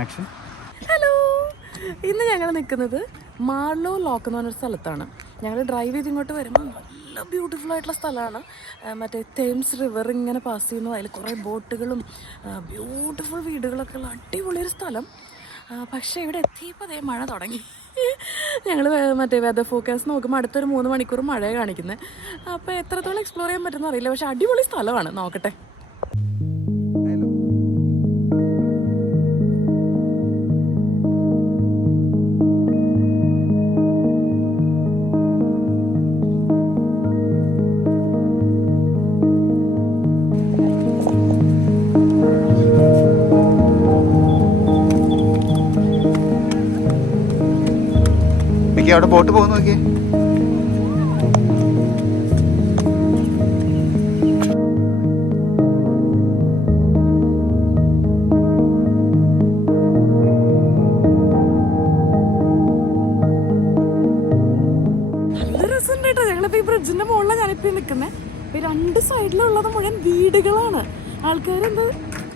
Action. Hello, ഇന്ന് ഞങ്ങൾ നിൽക്കുന്നത് മാർലോ ലോക്ക് എന്ന് പറഞ്ഞൊരു സ്ഥലത്താണ്. ഞങ്ങൾ ഡ്രൈവ് ചെയ്ത് ഇങ്ങോട്ട് വരുമ്പോൾ നല്ല ബ്യൂട്ടിഫുൾ ആയിട്ടുള്ള സ്ഥലമാണ്. മറ്റേ തേംസ് റിവർ ഇങ്ങനെ പാസ് ചെയ്യുന്നു. അതിൽ കുറേ ബോട്ടുകളും ബ്യൂട്ടിഫുൾ വീടുകളൊക്കെ ഉള്ള അടിപൊളിയൊരു സ്ഥലം. പക്ഷേ ഇവിടെ എത്തിയപ്പോൾ അതേ മഴ തുടങ്ങി. ഞങ്ങൾ മറ്റേ വെതർ ഫോർകാസ്റ്റ് നോക്കുമ്പോൾ അടുത്തൊരു 3 മണിക്കൂർ മഴയെ കാണിക്കുന്നത്. അപ്പോൾ എത്രത്തോളം എക്സ്പ്ലോർ ചെയ്യാൻ പറ്റുമെന്ന് അറിയില്ല. പക്ഷേ അടിപൊളി സ്ഥലമാണ്, നോക്കട്ടെ. അവിടെ ബോട്ട് പോകുന്നു നോക്കിയേ. നല്ല രസമുണ്ട് കേട്ടോ. ഞങ്ങളിപ്പോ ഈ ബ്രിഡ്ജിന്റെ മുകളിലാണ് ഞാനിപ്പോ നിൽക്കുന്നത്. ഈ 2 സൈഡിലുള്ളത് മുഴുവൻ വീടുകളാണ്. ആൾക്കാരെന്ത്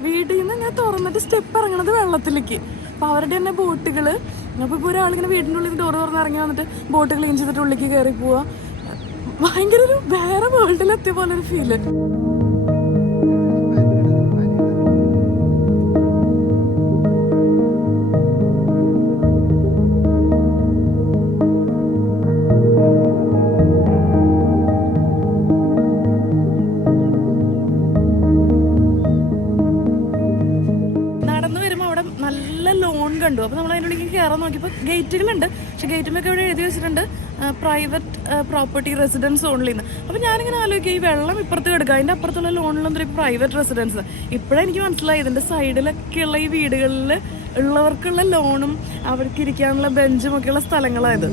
വീട്ടിൽ നിന്ന് ഇങ്ങനെ തുറന്നിട്ട് സ്റ്റെപ്പ് ഇറങ്ങണത് വെള്ളത്തിലേക്ക്. അപ്പൊ അവരുടെ തന്നെ ബോട്ടുകള്. അപ്പോൾ ഇപ്പോൾ ഒരാളിങ്ങനെ വീടിൻ്റെ ഉള്ളിൽ ഡോറ് തുറന്ന് ഇറങ്ങി വന്നിട്ട് ബോട്ട് ക്ലീൻ ചെയ്തിട്ട് ഉള്ളിലേക്ക് കയറി പോവാ. ഭയങ്കര ഒരു വേറെ വേൾഡിലെത്തിയ പോലെ ഒരു ഫീല്. കണ്ടു. അപ്പോൾ നമ്മൾ അതിനുള്ളിൽ കയറാൻ നോക്കിയപ്പോൾ ഗേറ്റുകളുണ്ട്. പക്ഷെ ഗേറ്റുമൊക്കെ ഇവിടെ എഴുതി വെച്ചിട്ടുണ്ട് പ്രൈവറ്റ് പ്രോപ്പർട്ടി റെസിഡൻസ് ഓൺലിന്ന്. അപ്പോൾ ഞാനിങ്ങനെ ആലോചിക്കുക, ഈ വെള്ളം ഇപ്പുറത്ത് കിടക്കുക, അതിൻ്റെ അപ്പുറത്തുള്ള ലോണിലൊന്നും പ്രൈവറ്റ് റെസിഡൻസ്. ഇപ്പോഴാണ് എനിക്ക് മനസ്സിലായി ഇതിൻ്റെ സൈഡിലൊക്കെയുള്ള ഈ വീടുകളിൽ ഉള്ളവർക്കുള്ള ലോണും അവർക്ക് ഇരിക്കാനുള്ള ബെഞ്ചും ഒക്കെയുള്ള സ്ഥലങ്ങളായത്.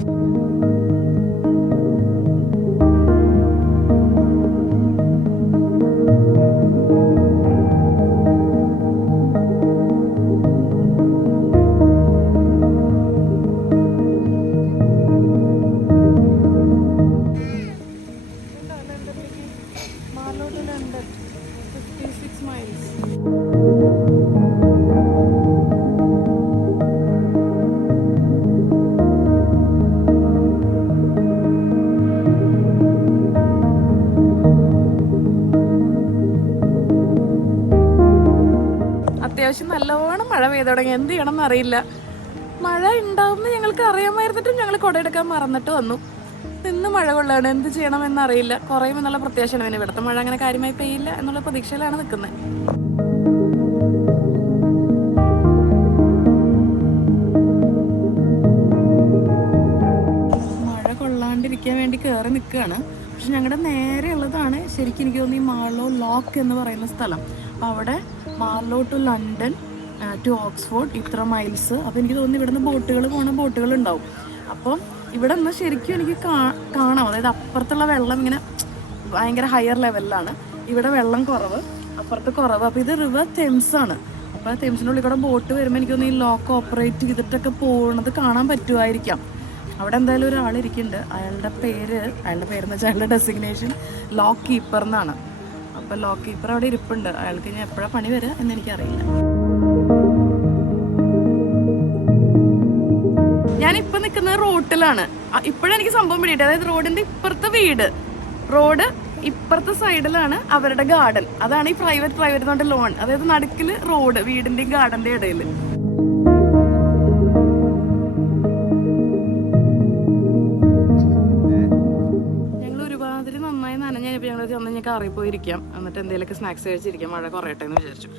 അത്യാവശ്യം നല്ലോണം മഴ പെയ്തു തുടങ്ങി. എന്ത് ചെയ്യണം എന്നറിയില്ല. മഴ ഉണ്ടാവുമെന്ന് ഞങ്ങൾക്ക് അറിയാമായിരുന്നിട്ടും ഞങ്ങൾ കുടയെടുക്കാൻ മറന്നിട്ട് വന്നു. നിന്ന് മഴ കൊള്ളാണ്, എന്ത് ചെയ്യണമെന്നറിയില്ല. കുറയുമെന്നുള്ള പ്രത്യാശയാണ്. പിന്നെ ഇവിടുത്തെ മഴ അങ്ങനെ കാര്യമായി പെയ്യില്ല എന്നുള്ള പ്രതീക്ഷയിലാണ് നിൽക്കുന്നത്. മഴ കൊള്ളാണ്ടിരിക്കാൻ വേണ്ടി കയറി നിൽക്കുകയാണ്. പക്ഷെ ഞങ്ങളുടെ നേരെ ഉള്ളതാണ് ശരിക്കും എനിക്ക് തോന്നുന്നു ഈ മാർലോ ലോക്ക് എന്ന് പറയുന്ന സ്ഥലം. അപ്പോൾ അവിടെ Marlow to London to Oxford ഇത്ര മൈൽസ്. അപ്പോൾ എനിക്ക് തോന്നുന്നു ഇവിടെ നിന്ന് ബോട്ടുകൾ പോകണ ബോട്ടുകൾ ഉണ്ടാവും. അപ്പോൾ ഇവിടെ നിന്ന് ശരിക്കും എനിക്ക് കാണാം. അതായത് അപ്പുറത്തുള്ള വെള്ളം ഇങ്ങനെ ഭയങ്കര ഹയർ ലെവലിലാണ്. ഇവിടെ വെള്ളം കുറവ്, അപ്പുറത്ത് കുറവ്. അപ്പോൾ ഇത് റിവർ തെംസ് ആണ്. അപ്പോൾ തെംസിൻ്റെ ഉള്ളിൽ കൂടെ ബോട്ട് വരുമ്പോൾ എനിക്ക് തോന്നുന്നു ഈ ലോക്ക് ഓപ്പറേറ്റ് ചെയ്തിട്ടൊക്കെ പോകുന്നത് കാണാൻ പറ്റുമായിരിക്കാം. അവിടെ എന്തായാലും ഒരാളിരിക്കുന്നുണ്ട്. അയാളുടെ പേരെന്ന് വെച്ചാൽ അയാളുടെ ഡെസിഗ്നേഷൻ ലോക്ക് കീപ്പർ എന്നാണ്. അപ്പോൾ ലോക്ക് കീപ്പർ അവിടെ ഇരിപ്പുണ്ട്. അയാൾക്ക് ഇനി എപ്പോഴാണ് പണി വരിക എന്ന് എനിക്കറിയില്ല. ഞാനിപ്പോൾ നിൽക്കുന്നത് റോട്ടിലാണ്. ഇപ്പോഴെനിക്ക് സംഭവം പിടിയിട്ട്. അതായത് റോഡിൻ്റെ ഇപ്പുറത്തെ വീട്, റോഡ് ഇപ്പുറത്തെ സൈഡിലാണ് അവരുടെ ഗാർഡൻ. അതാണ് ഈ പ്രൈവറ്റ് എന്ന് പറഞ്ഞ ലോൺ. അതായത് നടുക്കിൽ റോഡ്, വീടിൻ്റെയും ഗാർഡൻ്റെ ഇടയിൽ. ഞങ്ങൾക്ക് അറിയിപ്പോയിരിക്കാം, എന്നിട്ട് എന്തെങ്കിലുമൊക്കെ സ്നാക്സ് കഴിച്ചിരിക്കാം, മഴ കുറയട്ടെ എന്ന് വിചാരിച്ചു.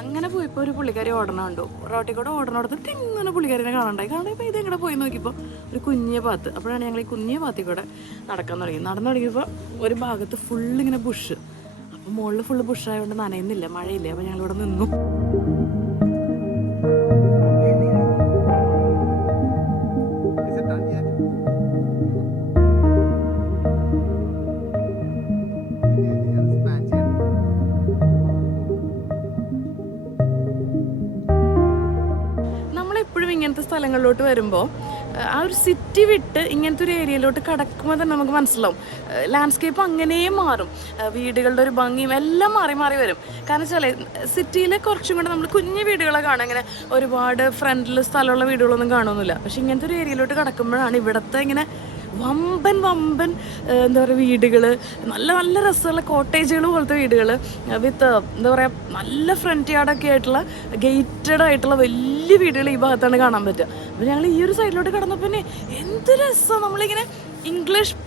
അങ്ങനെ പോയിപ്പോൾ ഒരു പുള്ളിക്കാരി ഓടണുണ്ടോ, റോട്ടിൽ കൂടെ ഓടണോടത്ത് തിങ്ങനെ പുള്ളിക്കാരിനെ കാണണ്ടായി. കാണുമ്പോൾ ഇത് എങ്ങനെ പോയി നോക്കിയപ്പോൾ ഒരു കുഞ്ഞ പാത്ത്. അപ്പോഴാണ് ഞങ്ങൾ ഈ കുഞ്ഞ പാത്തിൽ കൂടെ നടക്കാൻ തുടങ്ങി. നടന്നു തുടങ്ങിയപ്പോൾ ഒരു ഭാഗത്ത് ഫുള്ളിങ്ങനെ ബുഷ്. അപ്പോൾ മുകളിൽ ഫുള്ള് ബുഷായതുകൊണ്ട് നനയുന്നില്ല, മഴയില്ല. അപ്പോൾ ഞങ്ങളിവിടെ നിന്നു. സ്ഥലങ്ങളിലോട്ട് വരുമ്പോൾ ആ ഒരു സിറ്റി വിട്ട് ഇങ്ങനത്തെ ഒരു ഏരിയയിലോട്ട് കടക്കുമ്പോൾ തന്നെ നമുക്ക് മനസ്സിലാവും ലാൻഡ്സ്കേപ്പ് അങ്ങനെ മാറും, വീടുകളുടെ ഒരു ഭംഗിയും എല്ലാം മാറി മാറി വരും. കാരണം വെച്ചാൽ സിറ്റിയിൽ കുറച്ചും കൂടെ നമ്മൾ കുഞ്ഞു വീടുകളെ കാണാം, ഇങ്ങനെ ഒരുപാട് ഫ്രണ്ടിൽ സ്ഥലമുള്ള വീടുകളൊന്നും കാണുന്നില്ല. പക്ഷെ ഇങ്ങനത്തെ ഒരു ഏരിയയിലോട്ട് കടക്കുമ്പോഴാണ് ഇവിടുത്തെ ഇങ്ങനെ വമ്പൻ എന്താ പറയുക വീടുകൾ, നല്ല നല്ല രസമുള്ള കോട്ടേജുകൾ പോലത്തെ വീടുകൾ വിത്ത് എന്താ പറയുക നല്ല ഫ്രണ്ട് യാർഡൊക്കെ ആയിട്ടുള്ള ഗേറ്റഡ് ആയിട്ടുള്ള വലിയ വീടുകൾ ഈ ഭാഗത്താണ് കാണാൻ പറ്റുക. അപ്പോൾ ഞങ്ങൾ ഈ ഒരു സൈഡിലോട്ട് കടന്നപ്പോൾ തന്നെ എന്ത് രസമാണ്, നമ്മളിങ്ങനെ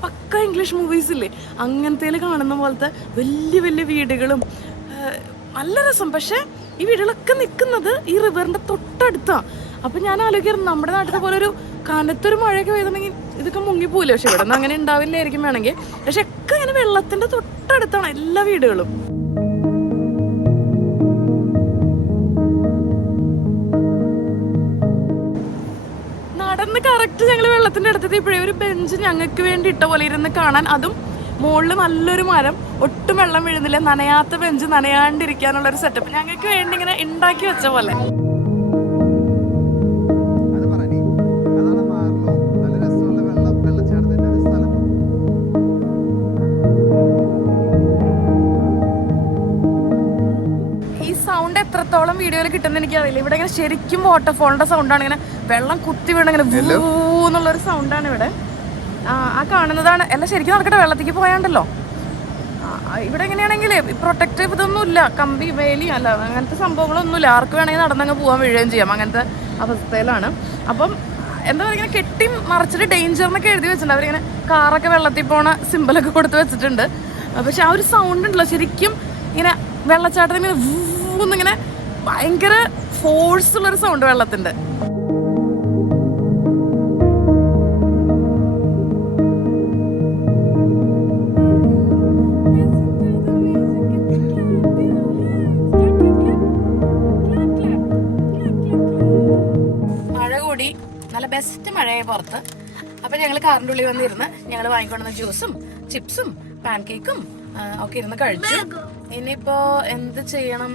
പക്ക ഇംഗ്ലീഷ് മൂവീസ് ഇല്ലേ അങ്ങനത്തേൽ കാണുന്ന പോലത്തെ വലിയ വലിയ വീടുകളും നല്ല രസം. പക്ഷേ ഈ വീടുകളൊക്കെ നിൽക്കുന്നത് ഈ റിവറിൻ്റെ തൊട്ടടുത്താണ്. അപ്പം ഞാൻ ആലോചിക്കാറ് നമ്മുടെ നാട്ടിലെ പോലെ ഒരു കനത്തൊരു മഴയൊക്കെ പെയ്തിട്ടുണ്ടെങ്കിൽ ഇതൊക്കെ മുങ്ങിപ്പോവില്ല. പക്ഷെ ഇവിടെ നിന്ന് അങ്ങനെ ഉണ്ടാവില്ലായിരിക്കും വേണമെങ്കിൽ. പക്ഷെ ഒക്കെ ഇങ്ങനെ വെള്ളത്തിന്റെ തൊട്ടടുത്താണ് എല്ലാ വീടുകളും. നടന്ന് കറക്റ്റ് ഞങ്ങൾ വെള്ളത്തിന്റെ അടുത്തെത്തിയപ്പോഴേ ഒരു ബെഞ്ച് ഞങ്ങൾക്ക് വേണ്ടി ഇട്ട പോലെ ഇരുന്ന് കാണാൻ, അതും മുകളിൽ നല്ലൊരു മരം, ഒട്ടും വെള്ളം വീഴുന്നില്ല, നനയാത്ത ബെഞ്ച്, നനയാണ്ടിരിക്കാനുള്ള ഒരു സെറ്റപ്പ് ഞങ്ങൾക്ക് വേണ്ടി ഇങ്ങനെ ഉണ്ടാക്കി വെച്ച പോലെ. എത്രത്തോളം വീഡിയോയിൽ കിട്ടുന്ന എനിക്കറിയില്ല. ഇവിടെ ഇങ്ങനെ ശരിക്കും വാട്ടർഫോളിന്റെ സൗണ്ടാണ്, ഇങ്ങനെ വെള്ളം കുത്തി വീണ് ഇങ്ങനെ എന്നുള്ളൊരു സൗണ്ടാണ് ഇവിടെ. ആ കാണുന്നതാണ് എല്ലാം. ശരിക്കും നടക്കട്ടെ, വെള്ളത്തേക്ക് പോയാണ്ടല്ലോ. ഇവിടെ എങ്ങനെയാണെങ്കിൽ പ്രൊട്ടക്റ്റീവ് ഇതൊന്നുമില്ല, കമ്പി വേലി അല്ല അങ്ങനത്തെ സംഭവങ്ങളൊന്നുമില്ല. ആർക്ക് വേണമെങ്കിൽ നടന്നങ്ങ് പോകാൻ വീഴുകയും ചെയ്യാം, അങ്ങനത്തെ അവസ്ഥയിലാണ്. അപ്പം എന്താ പറയുക, ഇങ്ങനെ കെട്ടി മറിച്ചിട്ട് ഡേഞ്ചർ എന്നൊക്കെ എഴുതി വെച്ചിട്ടുണ്ട്. അവരിങ്ങനെ കാറൊക്കെ വെള്ളത്തിൽ പോണ സിമ്പിളൊക്കെ കൊടുത്ത് വെച്ചിട്ടുണ്ട്. പക്ഷെ ആ ഒരു സൗണ്ട് ഉണ്ടല്ലോ ശരിക്കും ഇങ്ങനെ വെള്ളച്ചാട്ടത്തിന് ഇങ്ങനെ ഇങ്ങനെ ഭയങ്കര ഫോഴ്സ് ഉള്ളൊരു സൗണ്ട് വെള്ളത്തിന്റെ. മഴ കൂടി നല്ല ബെസ്റ്റ് മഴയായി പുറത്ത്. അപ്പൊ ഞങ്ങൾ കാറിന്റെ ഉള്ളിൽ വന്നിരുന്ന് ഞങ്ങൾ വാങ്ങിക്കൊണ്ടുവന്ന ജ്യൂസും ചിപ്സും പാൻ കേക്കും ഒക്കെ ഇരുന്ന് കഴിച്ചു. ഇനിയിപ്പോ എന്ത് ചെയ്യണം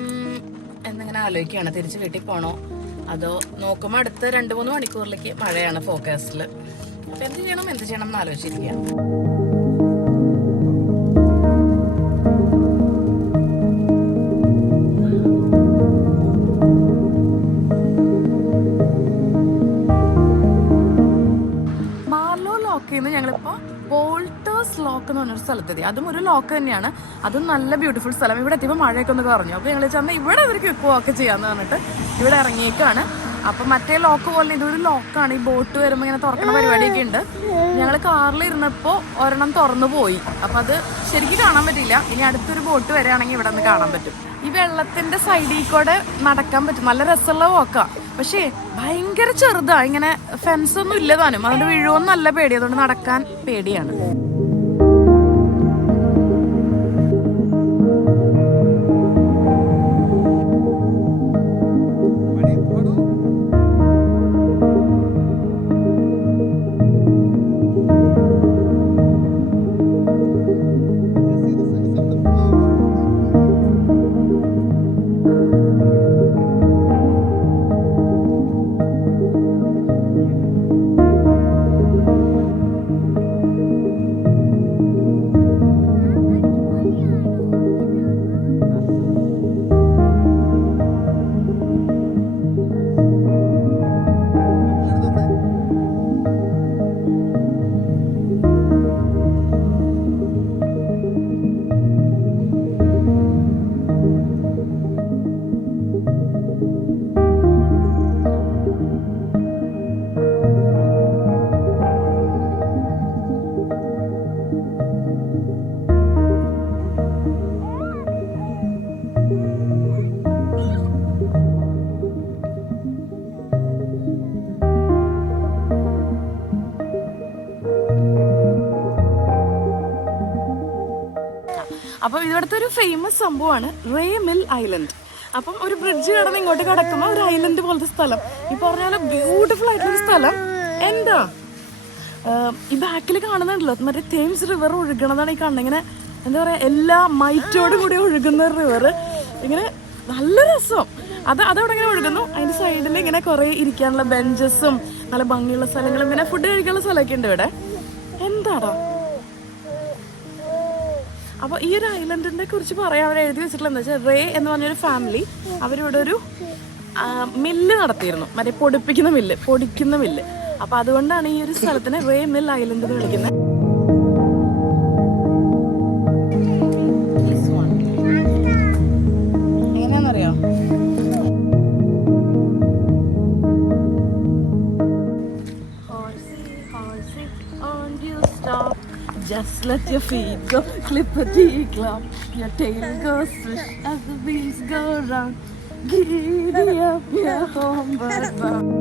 എന്നിങ്ങനെ ആലോചിക്കുകയാണ്. തിരിച്ച് വീട്ടിൽ പോണോ അതോ നോക്കുമ്പോൾ അടുത്ത 2-3 മണിക്കൂറിലേക്ക് മഴയാണ് ഫോക്കാസ്റ്റിൽ. അപ്പൊ എന്ത് ചെയ്യണം എന്ന് ആലോചിച്ചിരിക്കുകയാണ്. ഞങ്ങളിപ്പോ വോൾട്ടേഴ്സ് ലോക്ക് എന്ന് പറഞ്ഞൊരു സ്ഥലത്തെത്തി. അതും ഒരു ലോക്ക് തന്നെയാണ്, അതും നല്ല ബ്യൂട്ടിഫുൾ സ്ഥലം. ഇവിടെ എത്തിയപ്പോൾ മഴയൊക്കെ ഒന്ന് പറഞ്ഞു. അപ്പോൾ ഞങ്ങൾ ചെന്നാൽ ഇവിടെ ഒരു ക്വിക്ക് വാക്ക് ചെയ്യാന്ന് പറഞ്ഞിട്ട് ഇവിടെ ഇറങ്ങിയേക്കാണ്. അപ്പം മറ്റേ ലോക്ക് പോലെ ഇതൊരു ലോക്കാണ്. ഈ ബോട്ട് വരുമ്പോൾ ഇങ്ങനെ തുറക്കുന്ന പരിപാടിയൊക്കെ ഉണ്ട്. ഞങ്ങൾ കാറിൽ ഇരുന്നപ്പോൾ ഒരെണ്ണം തുറന്നു പോയി, അപ്പം അത് ശരിക്കും കാണാൻ പറ്റില്ല. ഇനി അടുത്തൊരു ബോട്ട് വരികയാണെങ്കിൽ ഇവിടെ നിന്ന് കാണാൻ പറ്റും. ഈ വെള്ളത്തിന്റെ സൈഡിൽ കൂടെ നടക്കാൻ പറ്റും, നല്ല രസമുള്ള വാക്കാ. പക്ഷേ ഭയങ്കര ചെറുതാ, ഇങ്ങനെ ഫെൻസ് ഒന്നും ഇല്ലതാനും, അതുകൊണ്ട് വീഴുവോന്ന് നല്ല പേടി, അതുകൊണ്ട് നടക്കാൻ പേടിയാണ്. അപ്പം ഇവിടുത്തെ ഒരു ഫേമസ് സംഭവമാണ് റേ മിൽ ഐലൻഡ്. അപ്പം ഒരു ബ്രിഡ്ജ് കടന്ന് ഇങ്ങോട്ട് കിടക്കുമ്പോൾ ഒരു ഐലൻഡ് പോലത്തെ സ്ഥലം, ഈ പറഞ്ഞ പോലെ ബ്യൂട്ടിഫുൾ ആയിട്ടുള്ളൊരു സ്ഥലം. എന്താ ഈ ബാക്കിൽ കാണുന്നുണ്ടല്ലോ മറ്റേ തേംസ് റിവർ ഒഴുകണതാണ് ഈ കാണുന്നത്. ഇങ്ങനെ എന്താ പറയുക, എല്ലാ മൈറ്റോടും കൂടി ഒഴുകുന്ന റിവർ, ഇങ്ങനെ നല്ല രസം. അതവിടെ ഇങ്ങനെ ഒഴുകുന്നു. അതിന്റെ സൈഡിൽ ഇങ്ങനെ കുറെ ഇരിക്കാനുള്ള ബെഞ്ചസും നല്ല ഭംഗിയുള്ള സ്ഥലങ്ങളും പിന്നെ ഫുഡ് കഴിക്കാനുള്ള സ്ഥലമൊക്കെ ഉണ്ട് ഇവിടെ. എന്താടാ അപ്പൊ ഈ ഒരു ഐലൻഡിനെ കുറിച്ച് പറയാൻ അവർ എഴുതി വെച്ചിട്ടുള്ള എന്താ വെച്ചാൽ, റേ എന്ന് പറഞ്ഞൊരു ഫാമിലി അവരിവിടെ ഒരു മില്ല് നടത്തിയിരുന്നു, മറ്റേ പൊടിക്കുന്ന മില്ല്. അപ്പൊ അതുകൊണ്ടാണ് ഈ ഒരു സ്ഥലത്തിന് റേ മിൽ ഐലൻഡ് എന്ന് വിളിക്കുന്നത്. എങ്ങനെയാണെന്നറിയോ? Just let your feet go, clip a teacup, your tail goes swish as the wheels go round. Giddy up your homeward bound.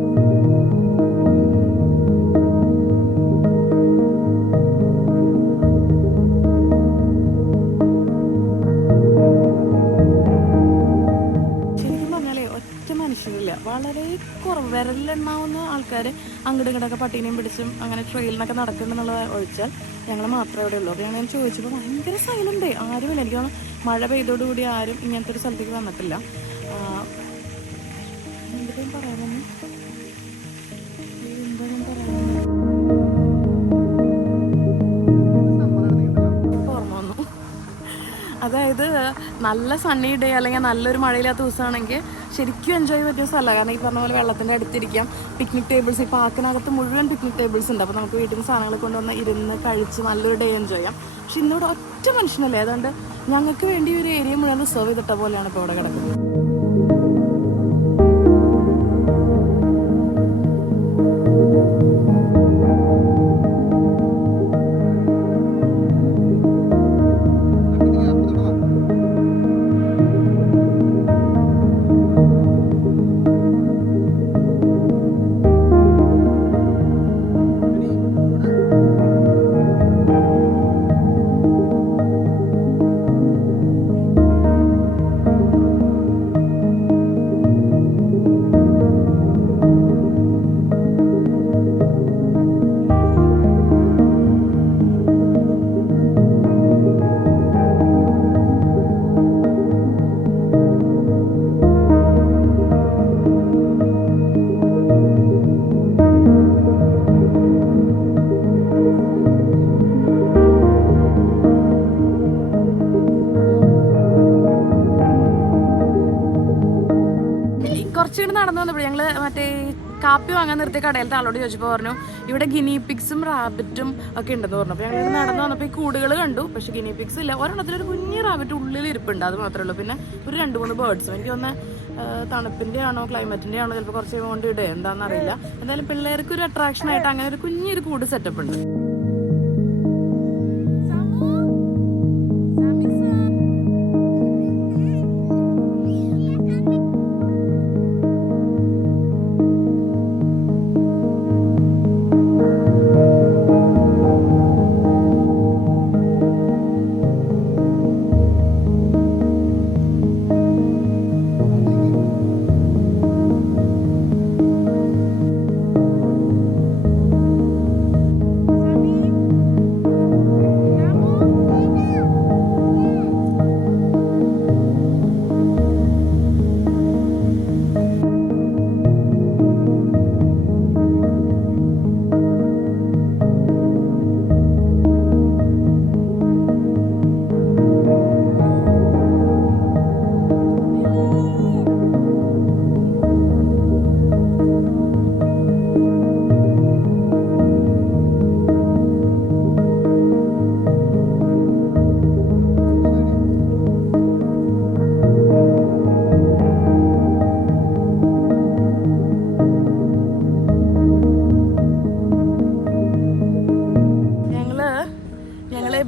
വളരെ കുറവ് വിരലിലെണ്ണാവുന്ന ആൾക്കാർ അങ്ങോട്ടും ഇങ്ങോട്ടൊക്കെ പട്ടീനെയും പിടിച്ചും അങ്ങനെ ട്രെയിലിനൊക്കെ നടക്കുന്നുള്ളത് ഒഴിച്ചാൽ ഞങ്ങൾ മാത്രമേ ഇവിടെ ഉള്ളൂ. അപ്പോൾ ഞാൻ ചോദിച്ചപ്പോൾ ഭയങ്കര സൈലൻ്റ്, ആരുമില്ല. എനിക്ക് തോന്നുന്നു മഴ പെയ്തോടുകൂടി ആരും ഇങ്ങനത്തെ ഒരു സ്ഥലത്തേക്ക് വന്നിട്ടില്ല. എന്തെങ്കിലും പറയാമെന്ന് ഓർമ്മ വന്നു. അതായത് നല്ല സണ്ണി ഡേ അല്ലെങ്കിൽ നല്ലൊരു മഴയില്ലാത്ത ദിവസമാണെങ്കിൽ ശരിക്കും എൻജോയ് പറ്റിയ സ്ഥലമാണ്. കാരണം ഈ പറഞ്ഞ പോലെ വെള്ളത്തിൻ്റെ അടുത്തിരിക്കാം, പിക്നിക് ടേബിൾസ്, ഈ പാർക്കിനകത്ത് മുഴുവൻ പിക്നിക് ടേബിൾസ് ഉണ്ട്. അപ്പോൾ നമുക്ക് വീട്ടിൽ നിന്ന് സാധനങ്ങൾ കൊണ്ടുവന്ന് ഇരുന്ന് കഴിച്ച് നല്ലൊരു ഡേ എൻജോയ് ചെയ്യാം. പക്ഷെ ഇന്നിവിടെ ഒറ്റ മനുഷ്യനല്ലേ, അതുകൊണ്ട് ഞങ്ങൾക്ക് വേണ്ടി ഒരു ഏരിയ മുഴുവൻ റിസർവ് ചെയ്തിട്ട പോലെയാണ് ഇപ്പോൾ ഇവിടെ കിടക്കുന്നത്. കുറച്ചുകൂടി നടന്നു വന്നപ്പോൾ ഞങ്ങൾ മറ്റേ കാപ്പി വാങ്ങാൻ നിർത്തിയ കടയിലത്തെ ആളോട് ചോദിച്ചപ്പോൾ പറഞ്ഞു ഇവിടെ ഗിനി പിക്സും റാബിറ്റും ഒക്കെ ഉണ്ടെന്ന് പറഞ്ഞു. അപ്പോൾ ഞങ്ങൾ നടന്നു വന്നപ്പോൾ ഈ കൂടുകൾ കണ്ടു, പക്ഷെ ഗിനി പിക്സ് ഇല്ല. ഒരെണ്ണത്തിലൊരു കുഞ്ഞു റാബിറ്റ് ഉള്ളിൽ ഇരിപ്പുണ്ട്, അത് മാത്രമേ ഉള്ളൂ. പിന്നെ ഒരു 2-3 ബേർഡ്സും. എനിക്ക് തോന്നുന്നത് തണുപ്പിൻ്റെ ആണോ ക്ലൈമറ്റിൻ്റെ ആണോ, ചിലപ്പോൾ കുറച്ച് കൊണ്ട് ഇടുക എന്താണെന്ന് അറിയില്ല. എന്തായാലും പിള്ളേർക്ക് ഒരു അട്രാക്ഷൻ ആയിട്ട് അങ്ങനെ ഒരു കുഞ്ഞൊരു കൂട് സെറ്റപ്പ് ഉണ്ട്.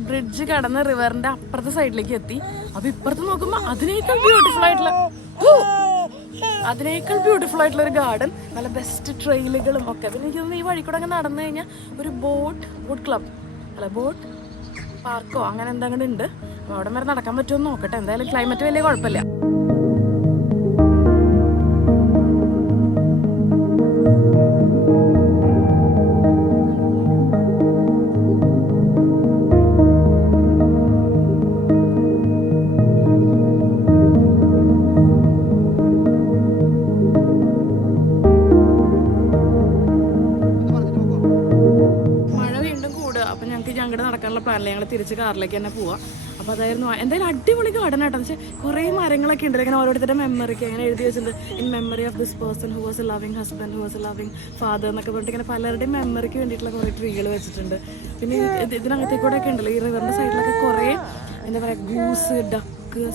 ബ്രിഡ്ജ് കടന്ന് റിവറിന്റെ അപ്പുറത്തെ സൈഡിലേക്ക് എത്തി. അപ്പൊ ഇപ്പുറത്ത് നോക്കുമ്പോ അതിനേക്കാൾ ബ്യൂട്ടിഫുൾ ആയിട്ടുള്ള ഒരു ഗാർഡൻ, നല്ല ബെസ്റ്റ് ട്രെയിലുകളും ഒക്കെ. പിന്നെ എനിക്ക് തോന്നുന്നു ഈ വഴി കൂടെ അങ്ങ് നടന്നു കഴിഞ്ഞാൽ ഒരു ബോട്ട് ക്ലബ് അല്ല ബോട്ട് പാർക്കോ അങ്ങനെ എന്തെങ്കിലും ഉണ്ട്. അവിടെ വരെ നടക്കാൻ പറ്റുമോ നോക്കട്ടെ. എന്തായാലും ക്ലൈമറ്റ് വലിയ കുഴപ്പമില്ല. നടക്കാനുള്ള പ്ലാനില്ല, ഞങ്ങൾ തിരിച്ച് കാറിലേക്ക് തന്നെ പോവാം. അപ്പോൾ അതായിരുന്നു എന്തായാലും അടിപൊളി ഗാർഡൻ ആട്ടോ. പക്ഷേ കുറേ മരങ്ങളൊക്കെ ഉണ്ട്, ഇങ്ങനെ ഓരോരുത്തരുടെ മെമ്മറിക്ക് അങ്ങനെ എഴുതി വെച്ചിട്ടുണ്ട്, in memory of this person who was A loving husband, who was A loving father എന്നൊക്കെ പറഞ്ഞിട്ട് ഇങ്ങനെ പലരുടെയും മെമ്മറിക്ക് വേണ്ടിയിട്ടുള്ള കുറേ ട്രീകൾ വെച്ചിട്ടുണ്ട്. പിന്നെ ഇതിനകത്തേക്ക് കൂടെ ഒക്കെ ഉണ്ടല്ലോ, ഈ റിവറിൻ്റെ സൈഡിലൊക്കെ കുറേ എന്താ പറയുക ഗൂസ്, ഡക്ക്,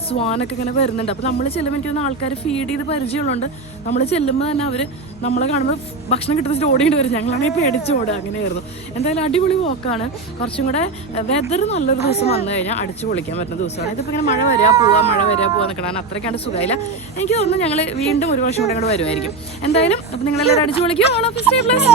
സ്വാനൊക്കെ ഇങ്ങനെ വരുന്നുണ്ട്. അപ്പോൾ നമ്മൾ ചെല്ലുമ്പോൾ എനിക്ക് തോന്നുന്ന ആൾക്കാർ ഫീഡ് ചെയ്ത് പരിചയമുള്ളതുകൊണ്ട് നമ്മൾ ചെല്ലുമ്പോൾ തന്നെ അവർ നമ്മളെ കാണുമ്പോൾ ഭക്ഷണം കിട്ടുന്ന ഓടിയിട്ട് വരും. ഞങ്ങളാണെങ്കിൽ പേടിച്ച് ഓടുക, അങ്ങനെയായിരുന്നു. എന്തായാലും അടിപൊളി വാക്കാണ്. കുറച്ചും കൂടെ വെതർ നല്ലൊരു ദിവസം വന്നു കഴിഞ്ഞാൽ അടിച്ചു പൊളിക്കാൻ പറ്റുന്ന ദിവസമാണ്. ഇതിപ്പോൾ ഇങ്ങനെ മഴ വരിക പോവാ നിൽക്കണം, അത്രയ്ക്കാണ്ട് സുഖമില്ല. എനിക്ക് തോന്നുന്നു ഞങ്ങൾ വീണ്ടും ഒരു വർഷം കൂടെ കൂടെ വരുമായിരിക്കും. എന്തായാലും അപ്പോൾ നിങ്ങളെല്ലാവരും അടിച്ചു പൊളിക്കും. All of stay plus.